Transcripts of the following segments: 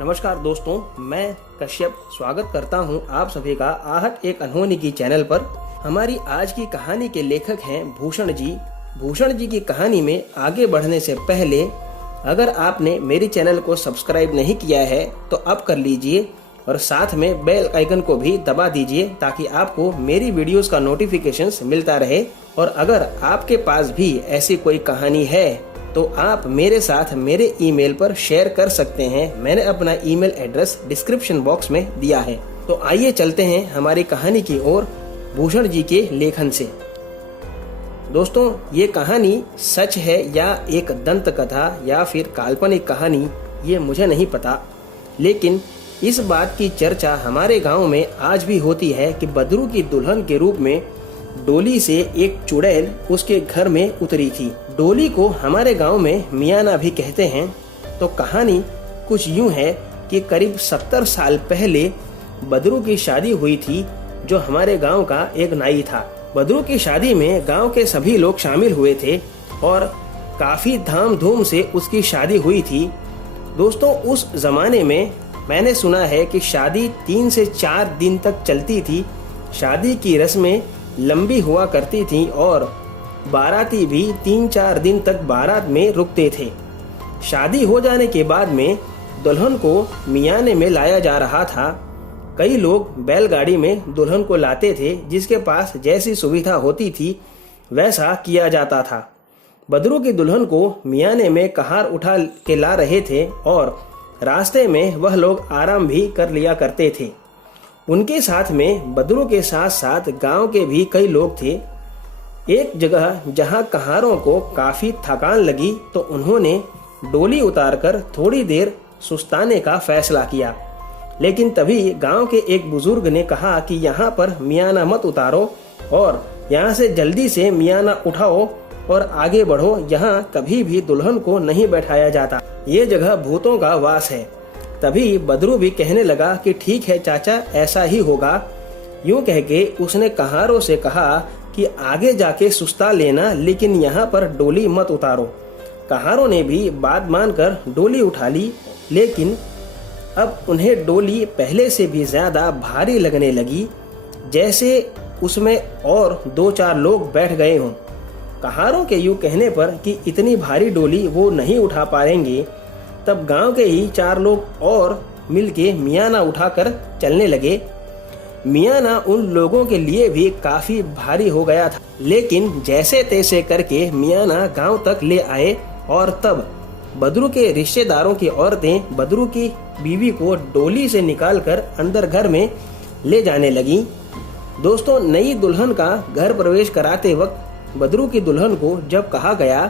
नमस्कार दोस्तों, मैं कश्यप स्वागत करता हूं आप सभी का आहट एक अनहोनी की चैनल पर। हमारी आज की कहानी के लेखक हैं भूषण जी। भूषण जी की कहानी में आगे बढ़ने से पहले अगर आपने मेरी चैनल को सब्सक्राइब नहीं किया है तो अब कर लीजिए और साथ में बेल आइकन को भी दबा दीजिए ताकि आपको मेरी वीडियोस का नोटिफिकेशंस मिलता रहे। और अगर आपके पास भी ऐसी कोई कहानी है तो आप मेरे साथ मेरे ईमेल पर शेयर कर सकते हैं। मैंने अपना ईमेल एड्रेस डिस्क्रिप्शन बॉक्स में दिया है। तो आइए चलते हैं हमारी कहानी की ओर भूषण जी के लेखन से। दोस्तों, ये कहानी सच है या एक दंत कथा या फिर काल्पनिक कहानी, ये मुझे नहीं पता, लेकिन इस बात की चर्चा हमारे गांव में आज भी होती है कि बदरू की दुल्हन के रूप में डोली से एक चुड़ैल उसके घर में उतरी थी। डोली को हमारे गांव में मियाना भी कहते हैं। तो कहानी कुछ यूं है कि करीब 70 साल पहले बदरू की शादी हुई थी, जो हमारे गांव का एक नाई था। बदरू की शादी में गांव के सभी लोग शामिल हुए थे और काफी धाम धूम से उसकी शादी हुई थी। दोस्तों, उस जमाने में मैंने सुना है कि शादी 3 से 4 दिन तक चलती थी। शादी की रस्में लंबी हुआ करती थी और बाराती भी 3-4 दिन तक बारात में रुकते थे। शादी हो जाने के बाद में दुल्हन को मियाने में लाया जा रहा था। कई लोग बैलगाड़ी में दुल्हन को लाते थे, जिसके पास जैसी सुविधा होती थी वैसा किया जाता था। बदरू की दुल्हन को मियाने में कहार उठा के ला रहे थे और रास्ते में वह लोग आराम भी कर लिया करते थे। उनके साथ में बदरू के साथ साथ गांव के भी कई लोग थे। एक जगह जहां कहारों को काफी थकान लगी तो उन्होंने डोली उतारकर थोड़ी देर सुस्ताने का फैसला किया, लेकिन तभी गांव के एक बुजुर्ग ने कहा कि यहाँ पर मियाना मत उतारो और यहाँ से जल्दी से मियाना उठाओ और आगे बढ़ो। यहाँ कभी भी दुल्हन को नहीं बैठाया जाता, ये जगह भूतों का वास है। तभी बदरू भी कहने लगा कि ठीक है चाचा, ऐसा ही होगा। यूं कह के उसने कहारों से कहा कि आगे जाके सुस्ता लेना, लेकिन यहाँ पर डोली मत उतारो। कहारों ने भी बात मानकर डोली उठा ली, लेकिन अब उन्हें डोली पहले से भी ज्यादा भारी लगने लगी, जैसे उसमें और 2-4 लोग बैठ गए हों। कहारों के यूं कहने पर कि इतनी भारी डोली वो नहीं उठा पाएंगे, तब गांव के ही 4 लोग और मिलके मियाना उठाकर चलने लगे। मियाना उन लोगों के लिए भी काफी भारी हो गया था, लेकिन जैसे तैसे करके मियाना गांव तक ले आए और तब बदरू के रिश्तेदारों की औरतें बदरू की बीवी को डोली से निकालकर अंदर घर में ले जाने लगी। दोस्तों, नई दुल्हन का घर प्रवेश कराते वक्त बदरू की दुल्हन को जब कहा गया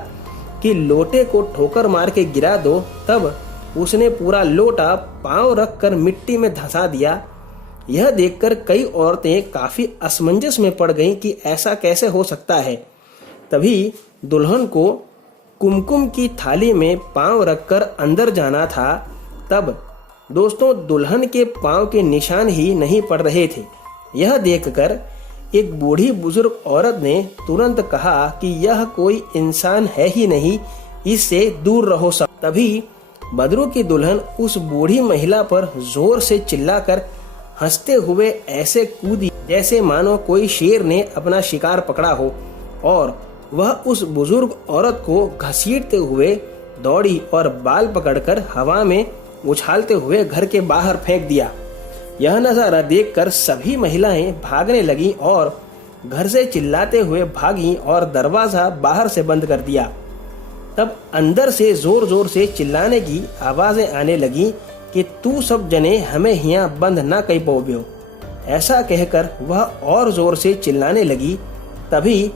कि लोटे को ठोकर मार के गिरा दो, तब उसने पूरा लोटा पांव रखकर मिट्टी में धंसा दिया। यह देखकर कई औरतें काफी असमंजस में पड़ गईं कि ऐसा कैसे हो सकता है। तभी दुल्हन को कुमकुम की थाली में पांव रखकर अंदर जाना था। तब दोस्तों, दुल्हन के पांव के निशान ही नहीं पड़ रहे थे। यह देखकर एक बूढ़ी बुजुर्ग औरत ने तुरंत कहा कि यह कोई इंसान है ही नहीं, इससे दूर रहो सब। तभी बदरू की दुल्हन उस बूढ़ी महिला पर जोर से चिल्लाकर हंसते हुए ऐसे कूदी जैसे मानो कोई शेर ने अपना शिकार पकड़ा हो, और वह उस बुजुर्ग औरत को घसीटते हुए दौड़ी और बाल पकड़कर हवा में उछालते हुए घर के बाहर फेंक दिया। यह नजारा देखकर सभी महिलाएं भागने लगी और घर से चिल्लाते हुए भागी और दरवाजा बाहर से बंद कर दिया। तब अंदर से जोर जोर से चिल्लाने की आवाजें आने लगी कि तू सब जने हमें यहाँ बंद ना कई पोबियो। ऐसा कहकर वह और जोर से चिल्लाने लगी। तभी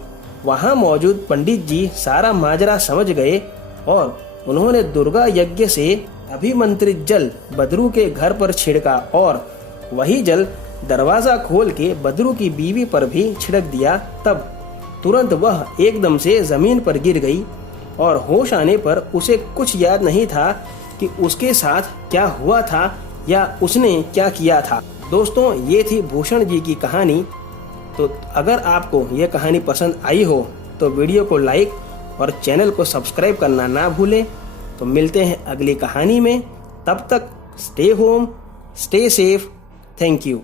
वहां मौजूद पंडित जी सारा माजरा समझ गए और उन्होंने दुर्गा यज्ञ से अभिमंत्रित जल बदरू के घर पर छिड़का और वही जल दरवाजा खोल के बदरू की बीवी पर भी छिड़क दिया। तब तुरंत वह एकदम से जमीन पर गिर गई और होश आने पर उसे कुछ याद नहीं था कि उसके साथ क्या हुआ था या उसने क्या किया था। दोस्तों, ये थी भूषण जी की कहानी। तो अगर आपको ये कहानी पसंद आई हो तो वीडियो को लाइक और चैनल को सब्सक्राइब करना ना भूलें। तो मिलते हैं अगली कहानी में, तब तक stay home, stay safe. Thank you.